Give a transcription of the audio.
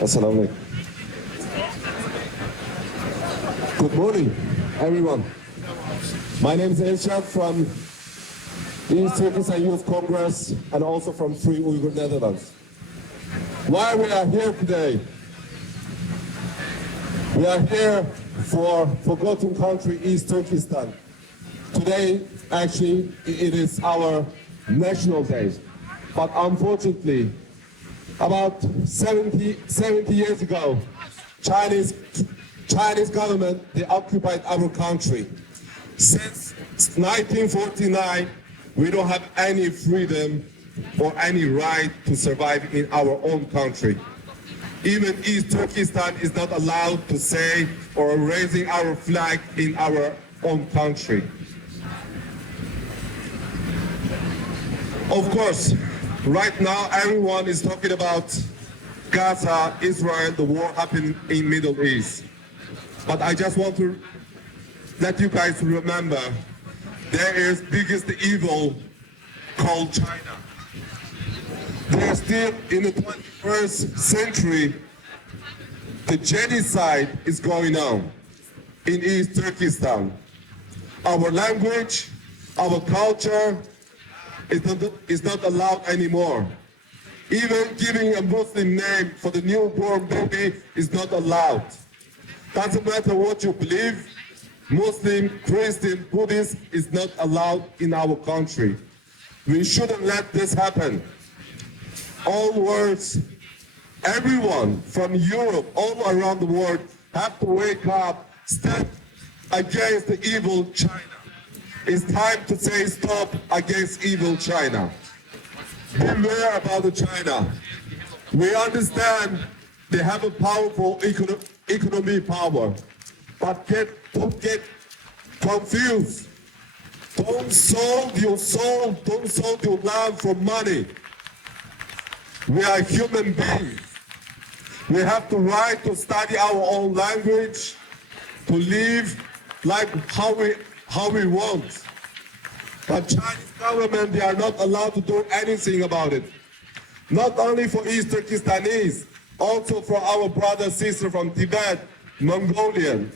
Assalamu alaikum. Good morning, everyone. My name is Elshat from East Turkistan Youth Congress and also from Free Uyghur Netherlands. Why we are here today? We are here for forgotten country East Turkestan. Today, actually, it is our national day. But unfortunately, about 70 years ago, Chinese government, they occupied our country. Since 1949, we don't have any freedom or any right to survive in our own country. Even East Turkestan is not allowed to say or raising our flag in our own country. Of course, right now everyone is talking about Gaza, Israel, the war happening in Middle East. But I just want to let you guys remember there is biggest evil called China. They're still in the 21st century. The genocide is going on in East Turkestan. Our language, our culture is not allowed anymore. Even giving a Muslim name for the newborn baby is not allowed. Doesn't matter what you believe, Muslim, Christian, Buddhist is not allowed in our country. We shouldn't let this happen. All words, everyone from Europe, all around the world have to wake up, stand against the evil China. It's time to say stop against evil China. Beware about the China. We understand they have a powerful economy power, but don't get confused. Don't sell your soul, don't sell your land for money. We are human beings. We have the right to study our own language, to live like how we want. But Chinese government, they are not allowed to do anything about it. Not only for East Turkestanese, also for our brother, sister from Tibet, Mongolian.